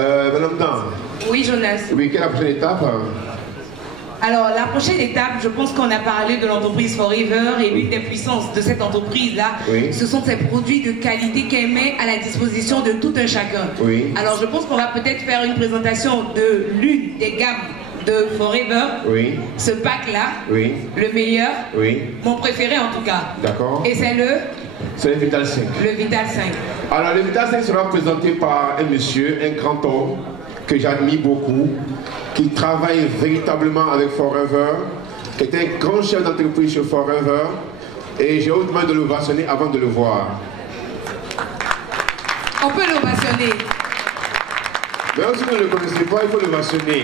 Madame Dan. Oui, Jonas. Oui, quelle est la prochaine étape? Alors, la prochaine étape, je pense qu'on a parlé de l'entreprise Forever et l'une des puissances de cette entreprise-là, oui, ce sont ces produits de qualité qu'elle met à la disposition de tout un chacun. Oui. Alors, je pense qu'on va peut-être faire une présentation de l'une des gammes de Forever. Oui. Ce pack-là, oui, le meilleur, oui, mon préféré en tout cas. D'accord. Et c'est le Vital 5. Le Vital 5. Alors, le Vital 5 sera présenté par un monsieur, un grand homme, que j'admire beaucoup, qui travaille véritablement avec Forever, qui est un grand chef d'entreprise chez Forever, et j'ai demandé de l'ovationner avant de le voir. On peut l'ovationner. Même si vous ne le connaissez pas, il faut l'ovationner.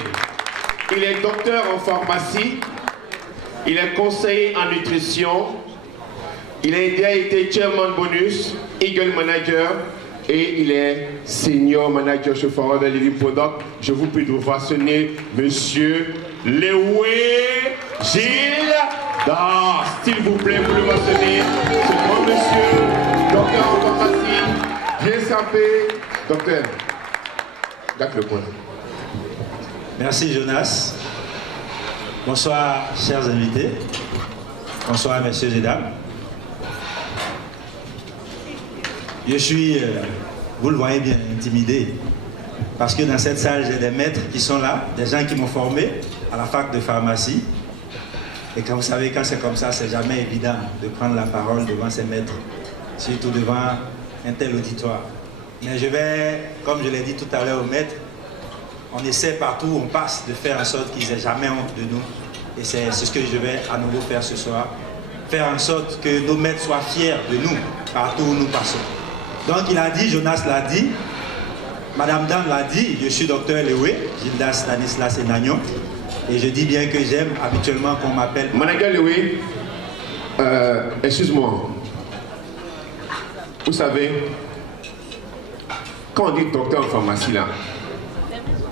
Il est docteur en pharmacie, il est conseiller en nutrition, il a été chairman bonus, Eagle Manager, et il est senior manager chez Forever Living Product. Je vous prie d'ovationner monsieur Léoué Gilles Das. S'il vous plaît, vous l'ovationner. Ce grand monsieur, docteur en pharmacie, bien sapé. Docteur, garde le point. Merci Jonas. Bonsoir chers invités. Bonsoir messieurs et dames. Je suis, vous le voyez bien, intimidé. Parce que dans cette salle, j'ai des maîtres qui sont là, des gens qui m'ont formé à la fac de pharmacie. Et quand vous savez, quand c'est comme ça, c'est jamais évident de prendre la parole devant ces maîtres, surtout devant un tel auditoire. Mais je vais, comme je l'ai dit tout à l'heure aux maîtres, on essaie partout où on passe de faire en sorte qu'ils n'aient jamais honte de nous. Et c'est ce que je vais à nouveau faire ce soir. Faire en sorte que nos maîtres soient fiers de nous partout où nous passons. Donc il a dit, Jonas l'a dit, Madame Dan l'a dit, je suis docteur Léoué, Gildas Stanislas Enagnon, et je dis bien que j'aime habituellement qu'on m'appelle... Manager Léoué, excuse-moi, vous savez, quand on dit docteur en pharmacie là,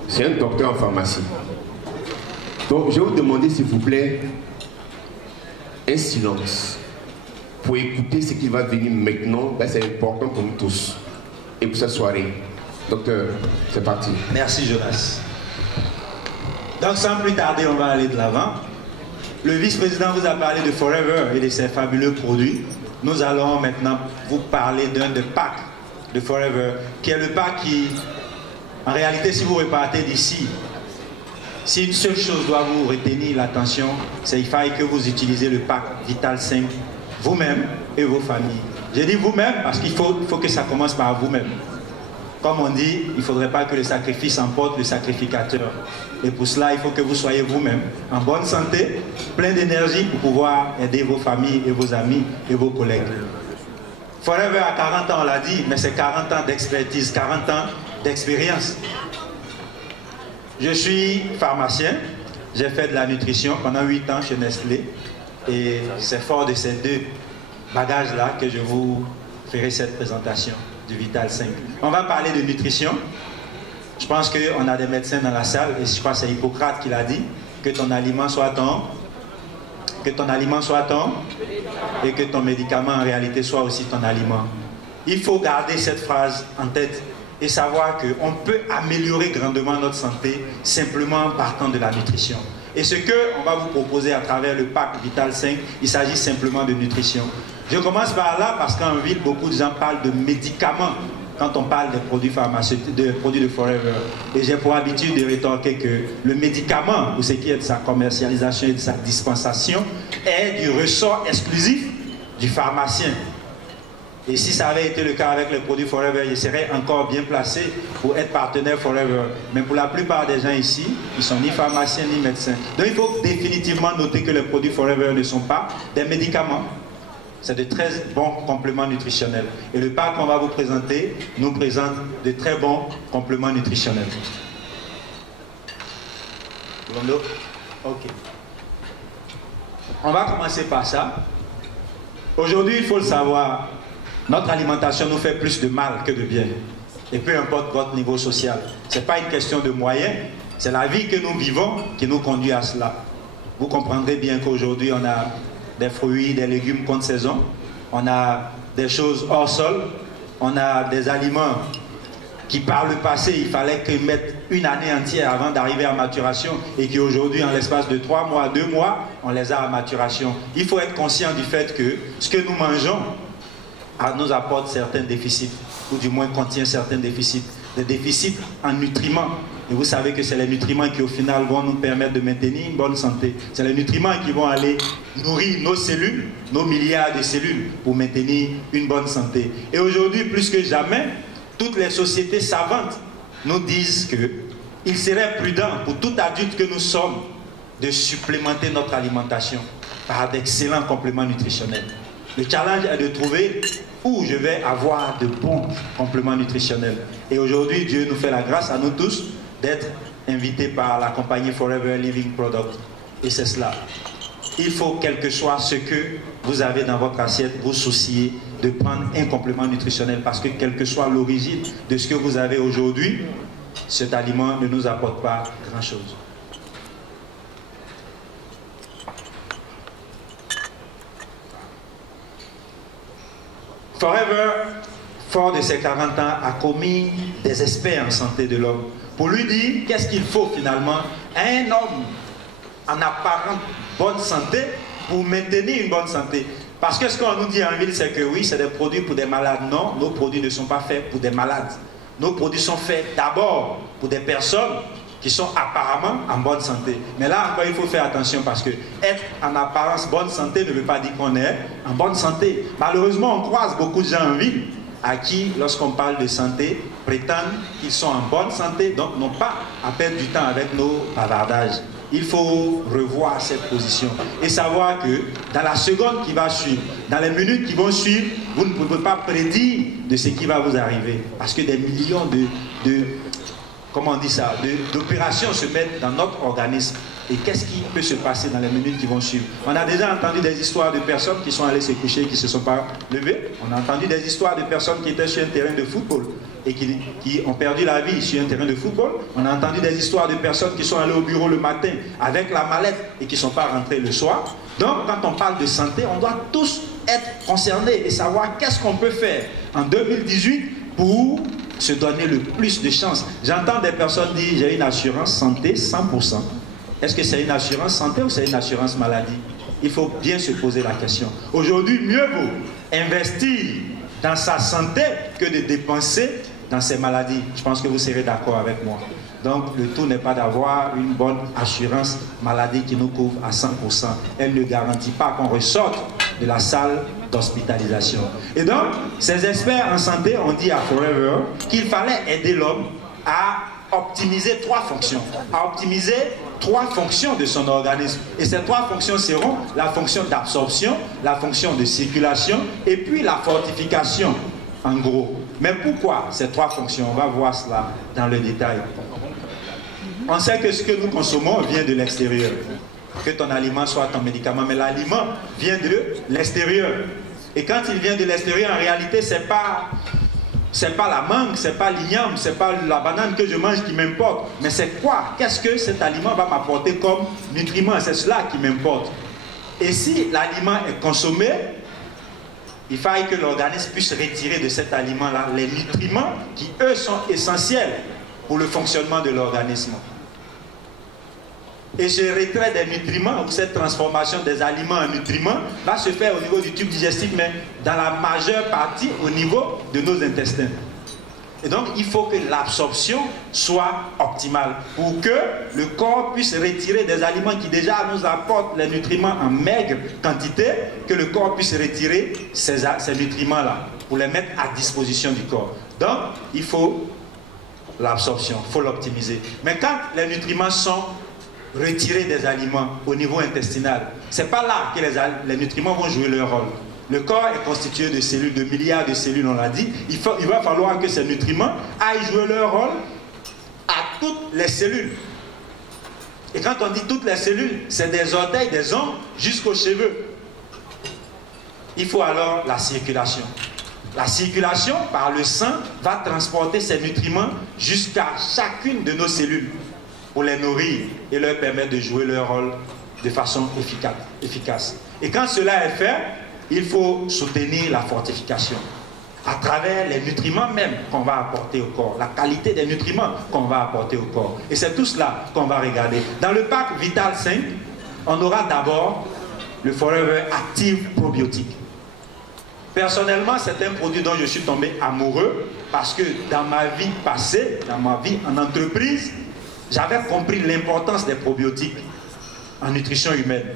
c'est un docteur en pharmacie. Donc je vais vous demander s'il vous plaît un silence pour écouter ce qui va venir maintenant. C'est important pour nous tous et pour cette soirée. Docteur, c'est parti. Merci Jonas. Donc sans plus tarder, on va aller de l'avant. Le vice-président vous a parlé de Forever et de ses fabuleux produits. Nous allons maintenant vous parler d'un des packs de Forever, qui est le pack qui, en réalité, si vous repartez d'ici, si une seule chose doit vous retenir l'attention, c'est qu'il faille que vous utilisez le pack Vital 5 vous-même et vos familles. J'ai dit vous-même parce qu'il faut que ça commence par vous-même. Comme on dit, il ne faudrait pas que le sacrifice emporte le sacrificateur. Et pour cela, il faut que vous soyez vous-même en bonne santé, plein d'énergie pour pouvoir aider vos familles et vos amis et vos collègues. Forever à 40 ans, on l'a dit, mais c'est 40 ans d'expertise, 40 ans d'expérience. Je suis pharmacien, j'ai fait de la nutrition pendant 8 ans chez Nestlé et c'est fort de ces deux bagages-là que je vous ferai cette présentation du Vital 5. On va parler de nutrition. Je pense qu'on a des médecins dans la salle et je crois que c'est Hippocrate qui l'a dit, que ton aliment soit ton et que ton médicament en réalité soit aussi ton aliment. Il faut garder cette phrase en tête et savoir qu'on peut améliorer grandement notre santé simplement en partant de la nutrition. Et ce qu'on va vous proposer à travers le pack Vital 5, il s'agit simplement de nutrition. Je commence par là parce qu'en ville, beaucoup de gens parlent de médicaments quand on parle des produits pharmaceutiques, des produits de Forever. Et j'ai pour habitude de rétorquer que le médicament, pour ce qui est de sa commercialisation et de sa dispensation, est du ressort exclusif du pharmacien. Et si ça avait été le cas avec les produits Forever, je serais encore bien placé pour être partenaire Forever. Mais pour la plupart des gens ici, ils ne sont ni pharmaciens ni médecins. Donc il faut définitivement noter que les produits Forever ne sont pas des médicaments. C'est de très bons compléments nutritionnels. Et le pack qu'on va vous présenter nous présente de très bons compléments nutritionnels. Ok. On va commencer par ça. Aujourd'hui, il faut le savoir, notre alimentation nous fait plus de mal que de bien. Et peu importe votre niveau social. Ce n'est pas une question de moyens, c'est la vie que nous vivons qui nous conduit à cela. Vous comprendrez bien qu'aujourd'hui, on a des fruits, des légumes contre saison, on a des choses hors sol, on a des aliments qui par le passé, il fallait qu'ils mettent une année entière avant d'arriver à maturation et qu'aujourd'hui, en l'espace de 3 mois, 2 mois, on les a à maturation. Il faut être conscient du fait que ce que nous mangeons nous apporte certains déficits, ou du moins contient certains déficits, des déficits en nutriments. Et vous savez que c'est les nutriments qui au final vont nous permettre de maintenir une bonne santé. C'est les nutriments qui vont aller nourrir nos cellules, nos milliards de cellules pour maintenir une bonne santé. Et aujourd'hui, plus que jamais, toutes les sociétés savantes nous disent qu'il serait prudent pour tout adulte que nous sommes de supplémenter notre alimentation par d'excellents compléments nutritionnels. Le challenge est de trouver où je vais avoir de bons compléments nutritionnels. Et aujourd'hui, Dieu nous fait la grâce à nous tous d'être invités par la compagnie Forever Living Product. Et c'est cela. Il faut, quel que soit ce que vous avez dans votre assiette, vous soucier de prendre un complément nutritionnel parce que quelle que soit l'origine de ce que vous avez aujourd'hui, cet aliment ne nous apporte pas grand-chose. Forever, fort de ses 40 ans, a commis des experts en santé de l'homme pour lui dire qu'est-ce qu'il faut finalement à un homme en apparente bonne santé pour maintenir une bonne santé. Parce que ce qu'on nous dit en ville, c'est que oui, c'est des produits pour des malades. Non, nos produits ne sont pas faits pour des malades. Nos produits sont faits d'abord pour des personnes qui sont apparemment en bonne santé. Mais là encore, il faut faire attention parce que être en apparence bonne santé ne veut pas dire qu'on est en bonne santé. Malheureusement, on croise beaucoup de gens en ville à qui, lorsqu'on parle de santé, prétendent qu'ils sont en bonne santé, donc n'ont pas à perdre du temps avec nos bavardages. Il faut revoir cette position et savoir que dans la seconde qui va suivre, dans les minutes qui vont suivre, vous ne pouvez pas prédire de ce qui va vous arriver. Parce que des millions comment on dit ça, d'opérations se mettent dans notre organisme. Et qu'est-ce qui peut se passer dans les minutes qui vont suivre? On a déjà entendu des histoires de personnes qui sont allées se coucher et qui ne se sont pas levées. On a entendu des histoires de personnes qui étaient sur un terrain de football et qui ont perdu la vie sur un terrain de football. On a entendu des histoires de personnes qui sont allées au bureau le matin avec la mallette et qui ne sont pas rentrées le soir. Donc, quand on parle de santé, on doit tous être concernés et savoir qu'est-ce qu'on peut faire en 2018 pour se donner le plus de chances. J'entends des personnes dire j'ai une assurance santé 100%. Est-ce que c'est une assurance santé ou c'est une assurance maladie? Il faut bien se poser la question. Aujourd'hui, mieux vaut investir dans sa santé que de dépenser dans ses maladies. Je pense que vous serez d'accord avec moi. Donc, le tout n'est pas d'avoir une bonne assurance maladie qui nous couvre à 100%. Elle ne garantit pas qu'on ressorte de la salle d'hospitalisation. Et donc, ces experts en santé ont dit à Forever qu'il fallait aider l'homme à optimiser 3 fonctions. À optimiser 3 fonctions de son organisme. Et ces 3 fonctions seront la fonction d'absorption, la fonction de circulation et puis la fortification, en gros. Mais pourquoi ces 3 fonctions? On va voir cela dans le détail. On sait que ce que nous consommons vient de l'extérieur. Que ton aliment soit ton médicament, mais l'aliment vient de l'extérieur. Et quand il vient de l'extérieur, en réalité, c'est pas la mangue, c'est pas l'igname, c'est pas la banane que je mange qui m'importe. Mais c'est quoi? Qu'est-ce que cet aliment va m'apporter comme nutriment? C'est cela qui m'importe. Et si l'aliment est consommé, il faille que l'organisme puisse retirer de cet aliment-là les nutriments qui, eux, sont essentiels pour le fonctionnement de l'organisme. Et ce retrait des nutriments, ou cette transformation des aliments en nutriments, va se faire au niveau du tube digestif, mais dans la majeure partie au niveau de nos intestins. Et donc, il faut que l'absorption soit optimale pour que le corps puisse retirer des aliments qui déjà nous apportent les nutriments en maigre quantité, que le corps puisse retirer ces nutriments-là pour les mettre à disposition du corps. Donc, il faut l'absorption, il faut l'optimiser. Mais quand les nutriments sont retirés des aliments au niveau intestinal, c'est pas là que les nutriments vont jouer leur rôle. Le corps est constitué de cellules, de milliards de cellules, on l'a dit. Il va falloir que ces nutriments aillent jouer leur rôle à toutes les cellules. Et quand on dit toutes les cellules, c'est des orteils, des ongles, jusqu'aux cheveux. Il faut alors la circulation. La circulation par le sang va transporter ces nutriments jusqu'à chacune de nos cellules pour les nourrir et leur permettre de jouer leur rôle de façon efficace. Et quand cela est fait, il faut soutenir la fortification. à travers les nutriments même qu'on va apporter au corps, la qualité des nutriments qu'on va apporter au corps. Et c'est tout cela qu'on va regarder. Dans le pack Vital 5, on aura d'abord le Forever Active Probiotique. Personnellement, c'est un produit dont je suis tombé amoureux parce que dans ma vie passée, dans ma vie en entreprise, j'avais compris l'importance des probiotiques en nutrition humaine.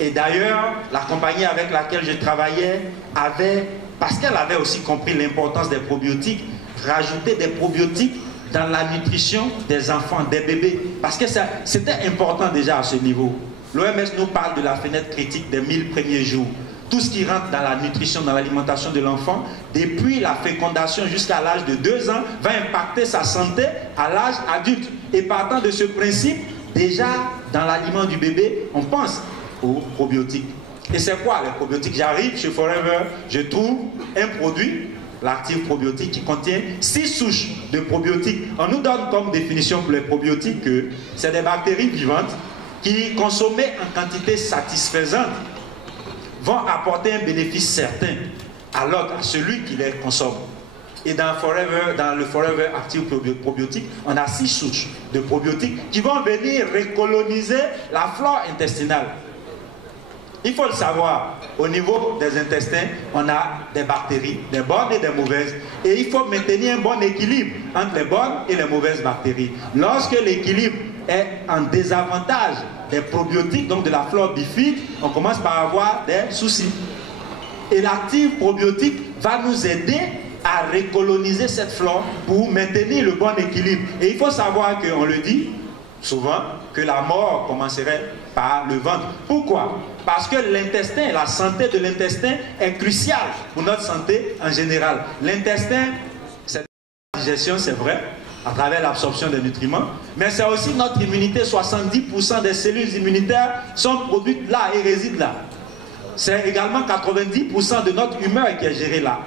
Et d'ailleurs, la compagnie avec laquelle je travaillais avait, parce qu'elle avait aussi compris l'importance des probiotiques, rajouté des probiotiques dans la nutrition des enfants, des bébés. Parce que c'était important déjà à ce niveau. L'OMS nous parle de la fenêtre critique des 1000 premiers jours. Tout ce qui rentre dans la nutrition, dans l'alimentation de l'enfant, depuis la fécondation jusqu'à l'âge de 2 ans, va impacter sa santé à l'âge adulte. Et partant de ce principe, déjà dans l'aliment du bébé, on pense aux probiotiques. Et c'est quoi les probiotiques? J'arrive chez Forever, je trouve un produit, l'active probiotique, qui contient 6 souches de probiotiques. On nous donne comme définition pour les probiotiques que c'est des bactéries vivantes qui, consommées en quantité satisfaisante, vont apporter un bénéfice certain à l'autre, à celui qui les consomme. Et dans le Forever Active Probiotique, on a 6 souches de probiotiques qui vont venir recoloniser la flore intestinale. Il faut le savoir, au niveau des intestins, on a des bactéries, des bonnes et des mauvaises. Et il faut maintenir un bon équilibre entre les bonnes et les mauvaises bactéries. Lorsque l'équilibre est en désavantage des probiotiques, donc de la flore bifide, on commence par avoir des soucis. Et l'active probiotique va nous aider à recoloniser cette flore pour maintenir le bon équilibre. Et il faut savoir qu'on le dit souvent, que la mort commencerait par le ventre. Pourquoi? Parce que l'intestin, la santé de l'intestin est cruciale pour notre santé en général. L'intestin, c'est la digestion, c'est vrai, à travers l'absorption des nutriments, mais c'est aussi notre immunité. 70% des cellules immunitaires sont produites là et résident là. C'est également 90% de notre humeur qui est gérée là.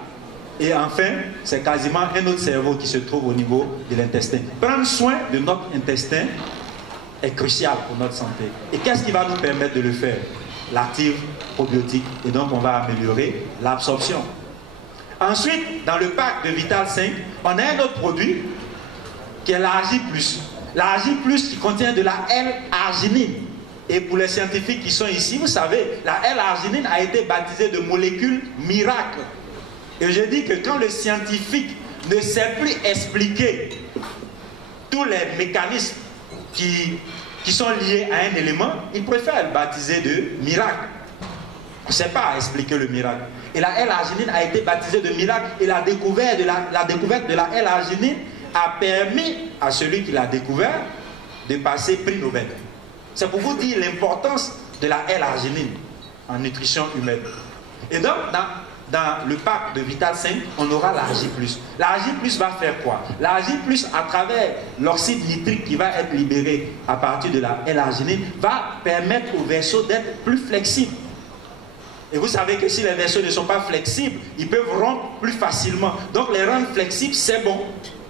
Et enfin, c'est quasiment un autre cerveau qui se trouve au niveau de l'intestin. Prendre soin de notre intestin est crucial pour notre santé. Et qu'est-ce qui va nous permettre de le faire? L'active probiotique. Et donc, on va améliorer l'absorption. Ensuite, dans le pack de Vital 5, on a un autre produit qui est l'Argi+. L'Argi+, qui contient de la L-arginine. Et pour les scientifiques qui sont ici, vous savez, la L-arginine a été baptisée de molécule miracle. Et je dis que quand le scientifique ne sait plus expliquer tous les mécanismes qui sont liés à un élément, il préfère le baptiser de miracle. On ne sait pas expliquer le miracle. Et la L-arginine a été baptisée de miracle. Et la découverte de la L-arginine a permis à celui qui l'a découvert de passer prix Nobel. C'est pour vous dire l'importance de la L-arginine en nutrition humaine. Et donc, dans le pack de Vital 5, on aura l'Argi+. L'Argi+ va faire quoi? L'Argi+, à travers l'oxyde nitrique qui va être libéré à partir de la L-arginine, va permettre aux vaisseaux d'être plus flexibles. Et vous savez que si les vaisseaux ne sont pas flexibles, ils peuvent rompre plus facilement. Donc les rendre flexibles, c'est bon.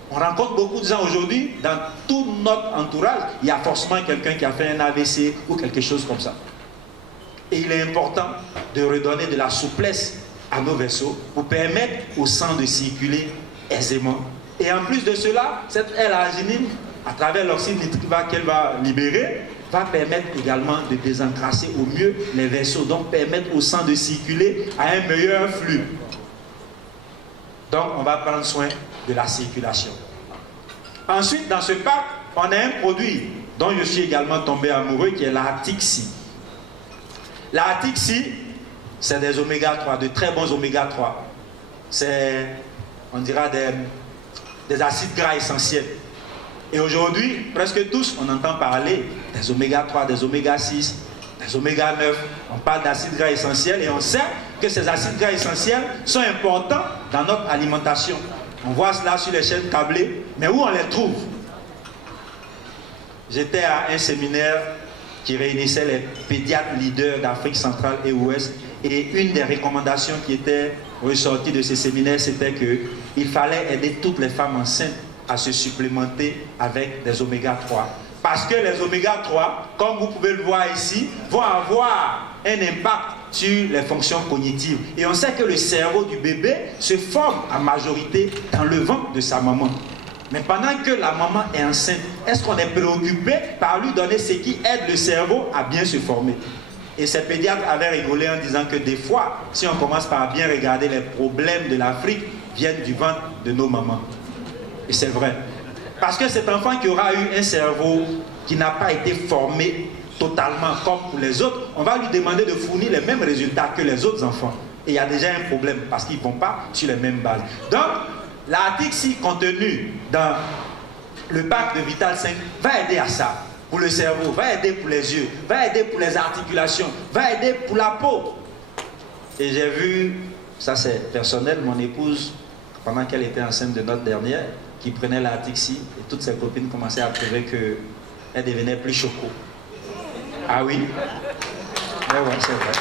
On rencontre beaucoup de gens aujourd'hui, dans tout notre entourage, il y a forcément quelqu'un qui a fait un AVC ou quelque chose comme ça. Et il est important de redonner de la souplesse à nos vaisseaux pour permettre au sang de circuler aisément. Et en plus de cela, cette L-arginine, à travers l'oxyde nitrique qu'elle va libérer, va permettre également de désencrasser au mieux les vaisseaux, donc permettre au sang de circuler à un meilleur flux. Donc on va prendre soin de la circulation. Ensuite, dans ce pack, on a un produit dont je suis également tombé amoureux, qui est la Tixi. La Tixi, c'est des oméga 3, de très bons oméga 3. C'est, on dira, des acides gras essentiels. Et aujourd'hui, presque tous, on entend parler des oméga 3, des oméga 6, des oméga 9. On parle d'acides gras essentiels et on sait que ces acides gras essentiels sont importants dans notre alimentation. On voit cela sur les chaînes câblées, mais où on les trouve? J'étais à un séminaire qui réunissait les pédiatres leaders d'Afrique centrale et ouest. Et une des recommandations qui était ressortie de ces séminaires, c'était qu'il fallait aider toutes les femmes enceintes à se supplémenter avec des oméga 3. Parce que les oméga 3, comme vous pouvez le voir ici, vont avoir un impact sur les fonctions cognitives. Et on sait que le cerveau du bébé se forme en majorité dans le ventre de sa maman. Mais pendant que la maman est enceinte, est-ce qu'on est préoccupé par lui donner ce qui aide le cerveau à bien se former? Et ces pédiatres avaient rigolé en disant que des fois, si on commence par bien regarder, les problèmes de l'Afrique viennent du ventre de nos mamans. Et c'est vrai. Parce que cet enfant qui aura eu un cerveau qui n'a pas été formé totalement comme pour les autres, on va lui demander de fournir les mêmes résultats que les autres enfants. Et il y a déjà un problème parce qu'ils ne vont pas sur les mêmes bases. Donc, l'article 6 contenu dans le pack de Vital 5 va aider à ça. Pour le cerveau, va aider pour les yeux, va aider pour les articulations, va aider pour la peau. Et j'ai vu, ça c'est personnel, mon épouse, pendant qu'elle était enceinte de notre dernière, qui prenait l'article 6 et toutes ses copines commençaient à trouver qu'elle devenait plus choco. Ah oui? Mais ouais, c'est vrai.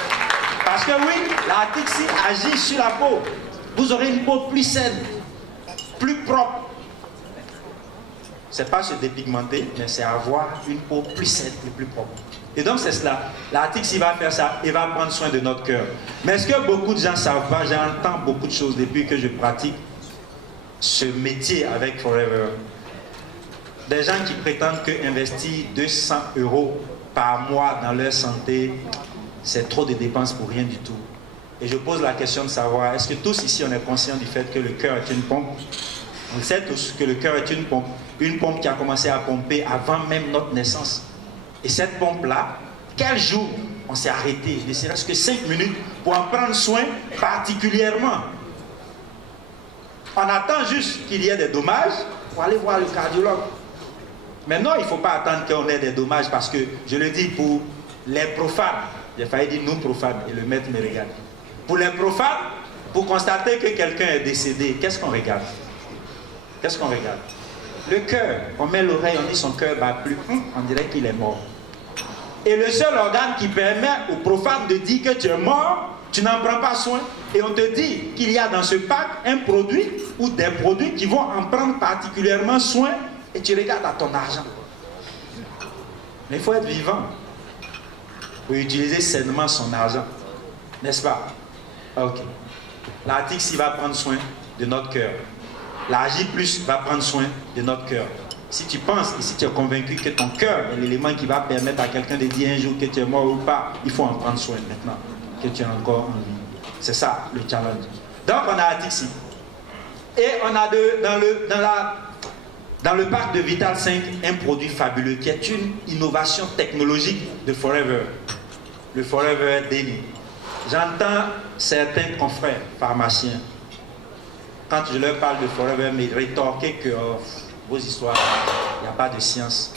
Parce que oui, l'article 6 agit sur la peau. Vous aurez une peau plus saine, plus propre. C'est pas se dépigmenter, mais c'est avoir une peau plus saine et plus propre. Et donc c'est cela. L'article 6 va faire ça et va prendre soin de notre cœur. Mais ce que beaucoup de gens ne savent pas, j'entends beaucoup de choses depuis que je pratique ce métier avec Forever. Des gens qui prétendent qu'investir 200 € par mois dans leur santé, c'est trop de dépenses pour rien du tout. Et je pose la question de savoir, est-ce que tous ici on est conscients du fait que le cœur est une pompe? On sait tous que le cœur est une pompe qui a commencé à pomper avant même notre naissance. Et cette pompe-là, quel jour on s'est arrêté, ne serait-ce que 5 minutes, pour en prendre soin particulièrement? On attend juste qu'il y ait des dommages pour aller voir le cardiologue. Mais non, il ne faut pas attendre qu'on ait des dommages parce que, je le dis pour les profanes, j'ai failli dire nous profanes et le maître me regarde. Pour les profanes, pour constater que quelqu'un est décédé, qu'est-ce qu'on regarde? Qu'est-ce qu'on regarde? Le cœur. On met l'oreille, on dit son cœur bat plus, on dirait qu'il est mort. Et le seul organe qui permet aux profanes de dire que tu es mort, tu n'en prends pas soin. Et on te dit qu'il y a dans ce pack un produit ou des produits qui vont en prendre particulièrement soin et tu regardes à ton argent. Mais il faut être vivant pour utiliser sainement son argent. N'est-ce pas? Ok. L'article 6 va prendre soin de notre cœur. La J+ va prendre soin de notre cœur. Si tu penses et si tu es convaincu que ton cœur est l'élément qui va permettre à quelqu'un de dire un jour que tu es mort ou pas, il faut en prendre soin maintenant que tu es encore en vie. C'est ça le challenge. Donc on a l'article 6. Et on a dans le pack de Vital 5 un produit fabuleux qui est une innovation technologique de Forever. Le Forever Daily. J'entends certains confrères pharmaciens, quand je leur parle de Forever, me rétorquer que vos histoires, il n'y a pas de science.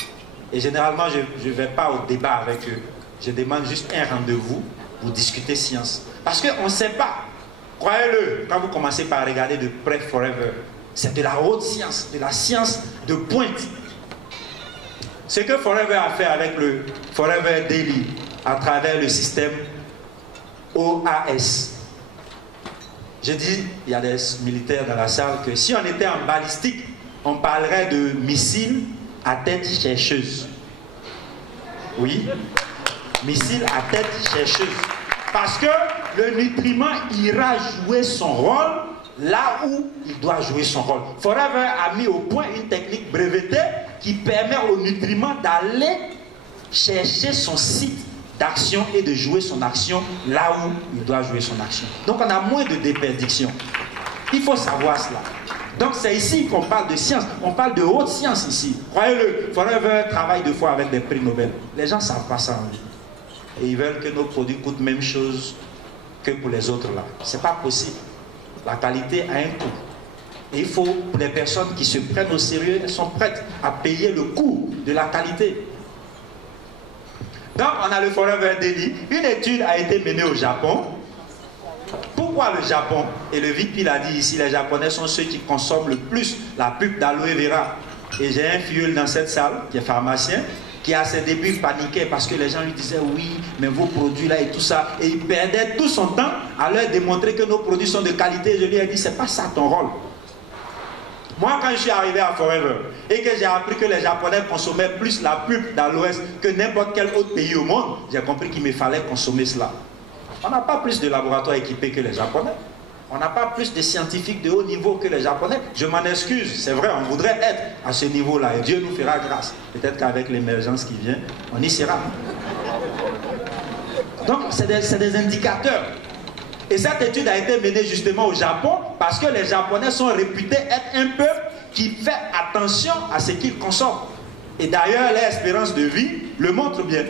Et généralement, je ne vais pas au débat avec eux. Je demande juste un rendez-vous pour discuter science. Parce qu'on ne sait pas. Croyez-le, quand vous commencez par regarder de près Forever, c'est de la haute science, de la science de pointe. Ce que Forever a fait avec le Forever Daily, à travers le système OAS. J'ai dit, il y a des militaires dans la salle, que si on était en balistique, on parlerait de missiles à tête chercheuse. Oui, missiles à tête chercheuse. Parce que le nutriment ira jouer son rôle là où il doit jouer son rôle. Forever a mis au point une technique brevetée qui permet au nutriment d'aller chercher son site d'action et de jouer son action là où il doit jouer son action. Donc on a moins de déperdiction. Il faut savoir cela. Donc c'est ici qu'on parle de science. On parle de haute science ici. Croyez-le, Forever travaille deux fois avec des prix Nobel. Les gens ne savent pas ça en vie. Et ils veulent que nos produits coûtent même chose que pour les autres là. C'est pas possible. La qualité a un coût. Et il faut, pour les personnes qui se prennent au sérieux, elles sont prêtes à payer le coût de la qualité. Donc, on a le Forever Daily. Une étude a été menée au Japon. Pourquoi le Japon? Et le VP l'a dit ici, les Japonais sont ceux qui consomment le plus la pulpe d'aloe vera. Et j'ai un filleul dans cette salle, qui est pharmacien, qui à ses débuts paniquait parce que les gens lui disaient oui, mais vos produits là et tout ça. Et il perdait tout son temps à leur démontrer que nos produits sont de qualité. Je lui ai dit, c'est pas ça ton rôle. Moi, quand je suis arrivé à Forever et que j'ai appris que les Japonais consommaient plus la pulpe d'aloès que n'importe quel autre pays au monde, j'ai compris qu'il me fallait consommer cela. On n'a pas plus de laboratoires équipés que les Japonais. On n'a pas plus de scientifiques de haut niveau que les Japonais. Je m'en excuse, c'est vrai, on voudrait être à ce niveau-là et Dieu nous fera grâce. Peut-être qu'avec l'émergence qui vient, on y sera. Donc, c'est des indicateurs. Et cette étude a été menée justement au Japon parce que les Japonais sont réputés être un peuple qui fait attention à ce qu'ils consomment. Et d'ailleurs, l'espérance de vie le montre bien.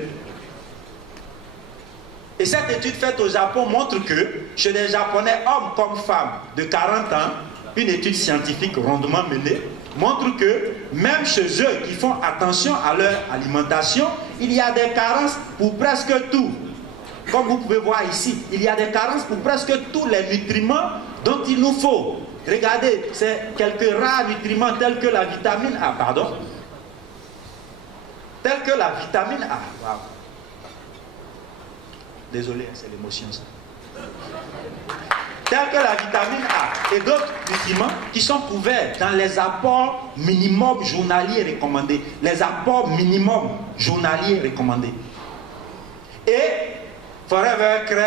Et cette étude faite au Japon montre que chez les Japonais, hommes comme femmes de 40 ans, une étude scientifique rondement menée, montre que même chez eux qui font attention à leur alimentation, il y a des carences pour presque tout. Comme vous pouvez voir ici, il y a des carences pour presque tous les nutriments dont il nous faut. Regardez, c'est quelques rares nutriments tels que la vitamine A, pardon. Tels que la vitamine A. Wow. Désolé, c'est l'émotion ça. Tels que la vitamine A et d'autres nutriments qui sont couverts dans les apports minimums journaliers recommandés. Les apports minimums journaliers recommandés. Et Forever crée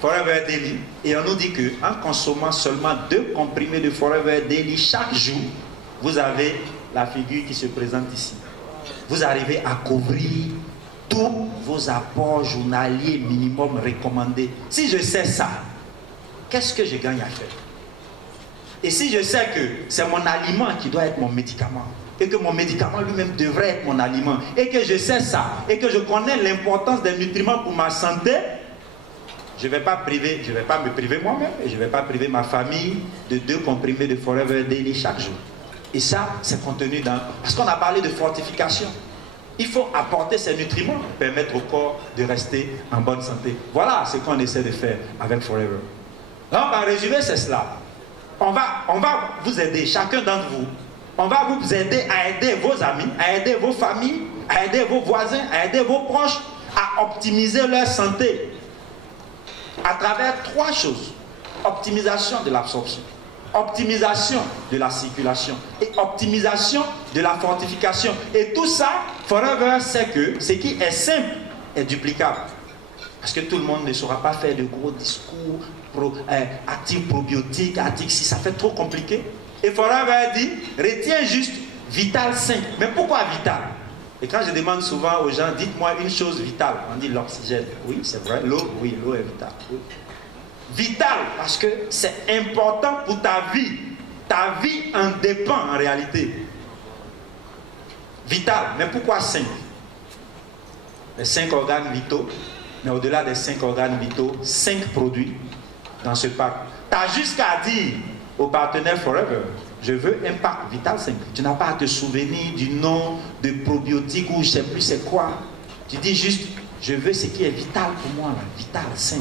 Forever Daily et on nous dit qu'en consommant seulement 2 comprimés de Forever Daily chaque jour, vous avez la figure qui se présente ici. Vous arrivez à couvrir tous vos apports journaliers minimum recommandés. Si je sais ça, qu'est-ce que je gagne à faire? Et si je sais que c'est mon aliment qui doit être mon médicament, et que mon médicament lui-même devrait être mon aliment, et que je sais ça, et que je connais l'importance des nutriments pour ma santé, je ne vais pas me priver moi-même, et je ne vais pas priver ma famille de 2 comprimés de Forever Daily chaque jour. Et ça, c'est contenu dans... Parce qu'on a parlé de fortification. Il faut apporter ces nutriments pour permettre au corps de rester en bonne santé. Voilà ce qu'on essaie de faire avec Forever. Donc, en résumé, c'est cela. On va vous aider, chacun d'entre vous. On va vous aider à aider vos amis, à aider vos familles, à aider vos voisins, à aider vos proches, à optimiser leur santé. À travers 3 choses. Optimisation de l'absorption, optimisation de la circulation et optimisation de la fortification. Et tout ça, Forever sait que ce qui est simple est duplicable. Parce que tout le monde ne saura pas faire de gros discours actifs probiotiques, actifs si ça fait trop compliqué. Et Forever dit, retiens juste Vital 5. Mais pourquoi Vital? Et quand je demande souvent aux gens, dites-moi une chose vitale, on dit l'oxygène. Oui, c'est vrai, l'eau, oui, l'eau est vitale. Oui. Vital, parce que c'est important pour ta vie. Ta vie en dépend en réalité. Vital, mais pourquoi 5? Les 5 organes vitaux, mais au-delà des 5 organes vitaux, 5 produits dans ce pack. Tu as juste qu'à dire au partenaire Forever, je veux un pack Vital 5. Tu n'as pas à te souvenir du nom de probiotique ou je ne sais plus c'est quoi. Tu dis juste, je veux ce qui est vital pour moi, là. Vital 5.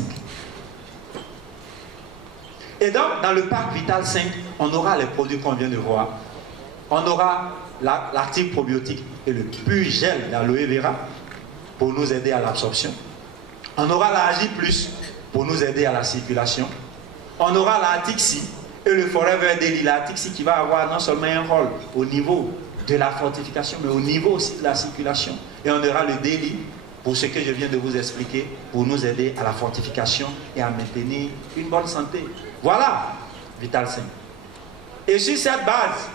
Et donc, dans le pack Vital 5, on aura les produits qu'on vient de voir. On aura l'actif probiotique et le pur gel d'aloe vera pour nous aider à l'absorption. On aura la Agi Plus pour nous aider à la circulation. On aura la Tixi et le Forever Daily. La Tixi qui va avoir non seulement un rôle au niveau de la fortification, mais au niveau aussi de la circulation. Et on aura le Daily pour ce que je viens de vous expliquer, pour nous aider à la fortification et à maintenir une bonne santé. Voilà, Vital 5. Et sur cette base,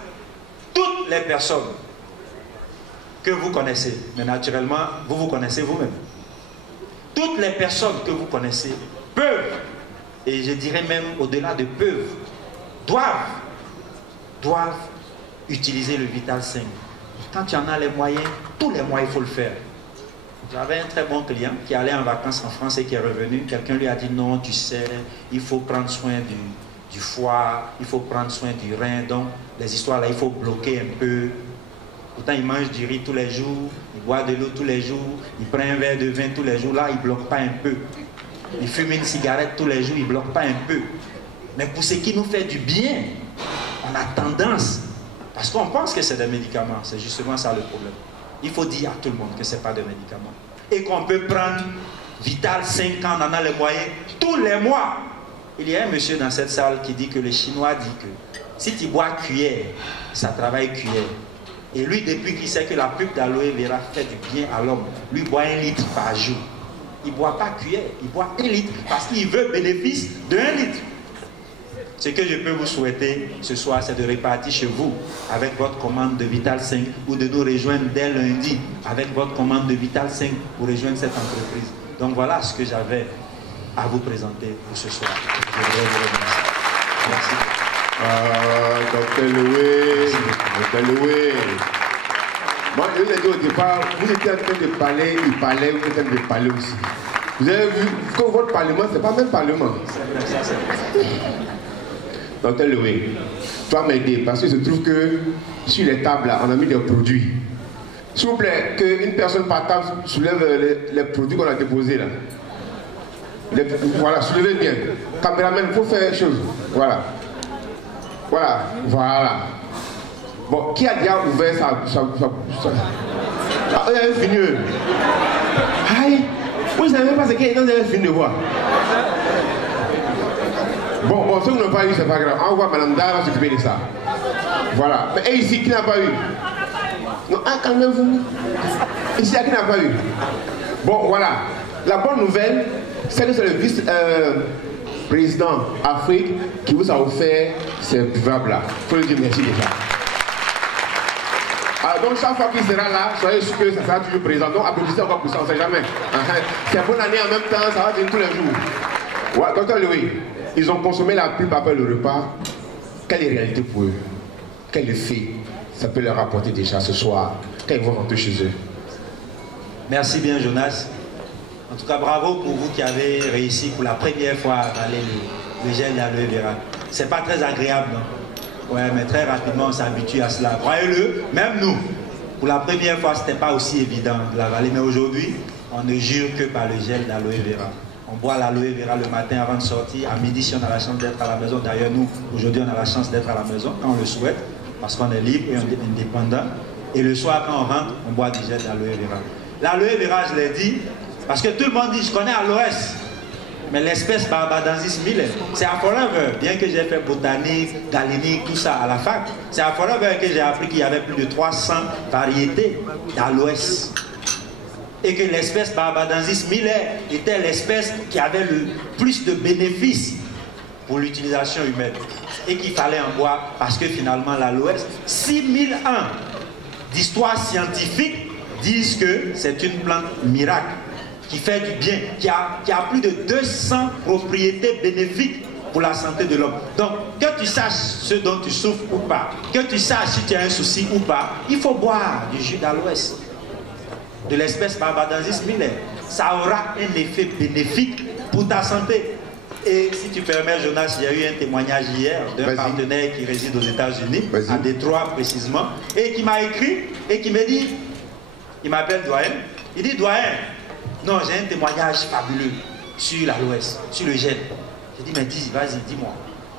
toutes les personnes que vous connaissez, mais naturellement, vous vous connaissez vous-même. Toutes les personnes que vous connaissez peuvent, et je dirais même au-delà de peuvent, doivent utiliser le Vital 5. Quand tu en as les moyens, tous les mois, il faut le faire. J'avais un très bon client qui allait en vacances en France et qui est revenu. Quelqu'un lui a dit non, tu sais, il faut prendre soin du foie, il faut prendre soin du rein. Donc, les histoires là, il faut bloquer un peu. Pourtant, il mange du riz tous les jours, il boit de l'eau tous les jours, il prend un verre de vin tous les jours. Là, il ne bloque pas un peu. Il fume une cigarette tous les jours, il ne bloque pas un peu. Mais pour ce qui nous fait du bien, on a tendance, parce qu'on pense que c'est des médicaments, c'est justement ça le problème. Il faut dire à tout le monde que ce n'est pas des médicaments. Et qu'on peut prendre Vital 5 quand on en a les moyens, tous les mois. Il y a un monsieur dans cette salle qui dit que le Chinois dit que si tu bois cuillère, ça travaille cuillère. Et lui, depuis qu'il sait que la pulpe d'aloe vera fait du bien à l'homme, lui boit 1 litre par jour. il ne boit pas cuillère, il boit 1 litre parce qu'il veut bénéfice de 1 litre. Ce que je peux vous souhaiter ce soir, c'est de repartir chez vous avec votre commande de Vital 5 ou de nous rejoindre dès lundi avec votre commande de Vital 5 pour rejoindre cette entreprise. Donc voilà ce que j'avais à vous présenter pour ce soir. Je voudrais vous remercier. Merci. Dr Loué, Dr Loué. Moi, je l'ai dit au départ, vous étiez en train de parler, il parlait, vous étiez en train de parler aussi. Vous avez vu que votre parlement, ce n'est pas même parlement. Dr Loué, tu vas m'aider parce que je trouve que sur les tables, là, on a mis des produits. S'il vous plaît, qu'une personne par table soulève les produits qu'on a déposés là. Voilà, soulevez bien. Caméraman, il faut faire quelque chose. Voilà. Voilà, voilà. Bon, qui a déjà ouvert ça? Ah, vous avez fini. Aïe, vous ne savez pas ce qu'il y a, vous avez fini de voir. Bon, ceux qui n'ont pas eu, c'est pas grave. On voit Madame Dara s'occuper de ça. Voilà. Mais et ici, qui n'a pas eu? Non, calmez-vous. Ici, qui n'a pas eu? Bon, voilà. La bonne nouvelle, c'est que c'est le vice-président Afrique qui vous a offert ces buvables-là. Il faut lui dire merci déjà. Alors, donc, chaque fois qu'il sera là, soyez sûr que ça sera toujours présent. Donc, applaudissez encore pour ça, on ne sait jamais. C'est bonne année en même temps, ça va venir tous les jours. Ouais, Dr Louis, ils ont consommé la pulpe après le repas. Quelle est la réalité pour eux? Quel effet ça peut leur apporter déjà ce soir quand ils vont rentrer chez eux? Merci bien, Jonas. En tout cas, bravo pour vous qui avez réussi pour la première fois à avaler le gel d'aloe vera. C'est pas très agréable, non? Ouais, mais très rapidement, on s'habitue à cela. Croyez-le, même nous, pour la première fois, c'était pas aussi évident de l'avaler. Mais aujourd'hui, on ne jure que par le gel d'aloe vera. On boit l'aloe vera le matin avant de sortir. À midi, si on a la chance d'être à la maison. D'ailleurs, nous, aujourd'hui, on a la chance d'être à la maison quand on le souhaite, parce qu'on est libre et on est indépendant. Et le soir, quand on rentre, on boit du gel d'aloe vera. L'aloe vera, je l'ai dit, parce que tout le monde dit, je connais aloès, mais l'espèce Barbadensis Miller, c'est à Forever, bien que j'ai fait botanique, galénique, tout ça à la fac, c'est à Forever que j'ai appris qu'il y avait plus de 300 variétés d'aloès. Et que l'espèce Barbadensis Miller était l'espèce qui avait le plus de bénéfices pour l'utilisation humaine. Et qu'il fallait en boire parce que finalement l'aloès, 6000 ans d'histoire scientifique disent que c'est une plante miracle qui fait du bien, qui a plus de 200 propriétés bénéfiques pour la santé de l'homme. Donc, que tu saches ce dont tu souffres ou pas, que tu saches si tu as un souci ou pas, il faut boire du jus d'aloès de l'espèce Barbadensis Miller. Ça aura un effet bénéfique pour ta santé. Et si tu permets, Jonas, il y a eu un témoignage hier d'un partenaire qui réside aux États-Unis, à Détroit précisément, et qui m'a écrit et qui me dit, il m'appelle Doyen, il dit, Doyen, non, j'ai un témoignage fabuleux sur l'aloès, sur le gel. Je dis, mais vas-y, dis-moi.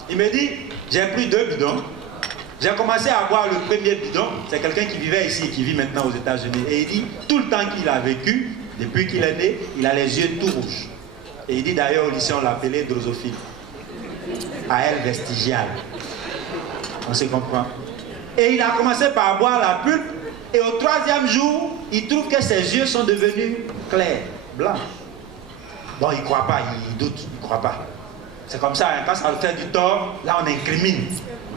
Il me dit, j'ai pris 2 bidons. J'ai commencé à boire le premier bidon. C'est quelqu'un qui vivait ici et qui vit maintenant aux États-Unis. Et il dit, tout le temps qu'il a vécu, depuis qu'il est né, il a les yeux tout rouges. Et il dit d'ailleurs au lycée, on l'appelait drosophile. À elle vestigiale. On se comprend. Et il a commencé par boire la pulpe. Et au 3e jour, il trouve que ses yeux sont devenus clairs, blancs. Bon, il ne croit pas, il doute, il ne croit pas. C'est comme ça, hein, quand ça fait du tort, là on incrimine.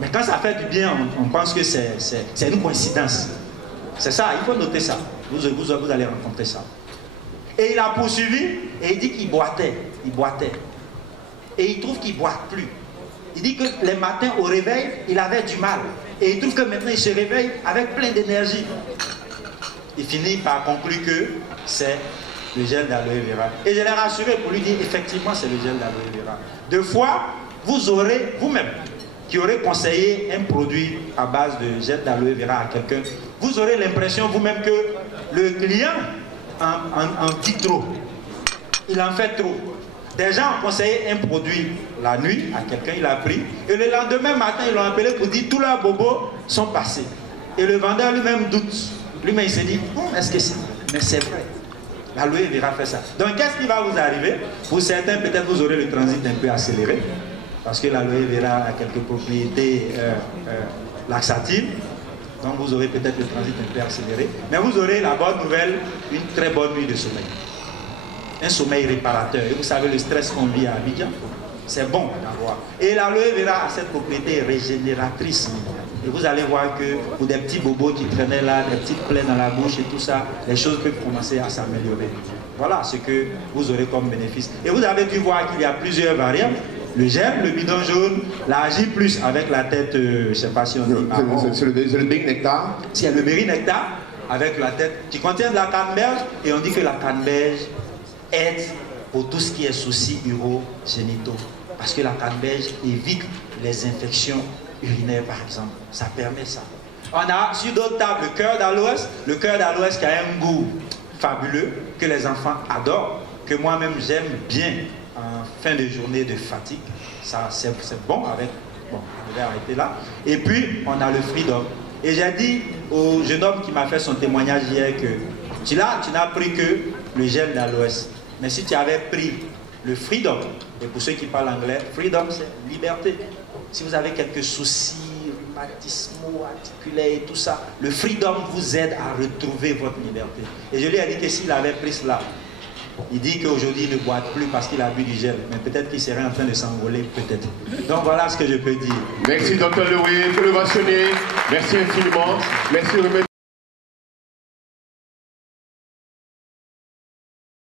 Mais quand ça fait du bien, on pense que c'est une coïncidence. C'est ça, il faut noter ça. Vous allez rencontrer ça. Et il a poursuivi, et il dit qu'il boitait. Il boitait. Et il trouve qu'il ne boit plus. Il dit que les matins au réveil, il avait du mal. Et il trouve que maintenant il se réveille avec plein d'énergie. Il finit par conclure que c'est le gel d'aloe vera. Et je l'ai rassuré pour lui dire effectivement c'est le gel d'aloe vera. 2 fois, vous aurez, vous-même, qui aurez conseillé un produit à base de gel d'aloe vera à quelqu'un, vous aurez l'impression vous-même que le client en dit trop. Il en fait trop. Des gens ont conseillé un produit la nuit à quelqu'un, il a pris, et le lendemain matin, ils l'ont appelé pour dire tous leurs bobos sont passés. Et le vendeur lui-même doute. Lui-même, il s'est dit, est-ce que c'est vrai? Mais c'est vrai. L'aloe vera fait ça. Donc, qu'est-ce qui va vous arriver? Pour certains, peut-être vous aurez le transit un peu accéléré, parce que l'aloe vera a quelques propriétés laxatives. Donc, vous aurez peut-être le transit un peu accéléré. Mais vous aurez la bonne nouvelle, une très bonne nuit de sommeil. un sommeil réparateur. Et vous savez le stress qu'on vit à Abidjan, c'est bon d'avoir. Et l'aloe vera a cette propriété régénératrice. Et vous allez voir que pour des petits bobos qui traînaient là, des petites plaies dans la bouche et tout ça, les choses peuvent commencer à s'améliorer. Voilà ce que vous aurez comme bénéfice. Et vous avez dû voir qu'il y a plusieurs variantes. Le gel, le bidon jaune, la J+, avec la tête, je ne sais pas si on dit... C'est le berry nectar. C'est le berry nectar, avec la tête, qui contient de la canneberge, et on dit que la canneberge aide pour tout ce qui est soucis urogénitaux. Parce que la canneberge évite les infections urinaires, par exemple. Ça permet ça. On a sur d'autres tables le cœur d'aloès qui a un goût fabuleux, que les enfants adorent, que moi-même j'aime bien en fin de journée de fatigue. Ça, c'est bon avec... Bon, je vais arrêter là. Et puis, on a le freedom. Et j'ai dit au jeune homme qui m'a fait son témoignage hier que tu n'as pris que le gel d'aloès. Mais si tu avais pris le freedom, et pour ceux qui parlent anglais, freedom c'est liberté. Si vous avez quelques soucis rhumatismaux, articulaires et tout ça, le freedom vous aide à retrouver votre liberté. Et je lui ai dit que s'il avait pris cela, il dit qu'aujourd'hui il ne boit plus parce qu'il a bu du gel, mais peut-être qu'il serait en train de s'envoler, peut-être. Donc voilà ce que je peux dire. Merci Dr Louis, pour le vationner. Merci infiniment. Merci.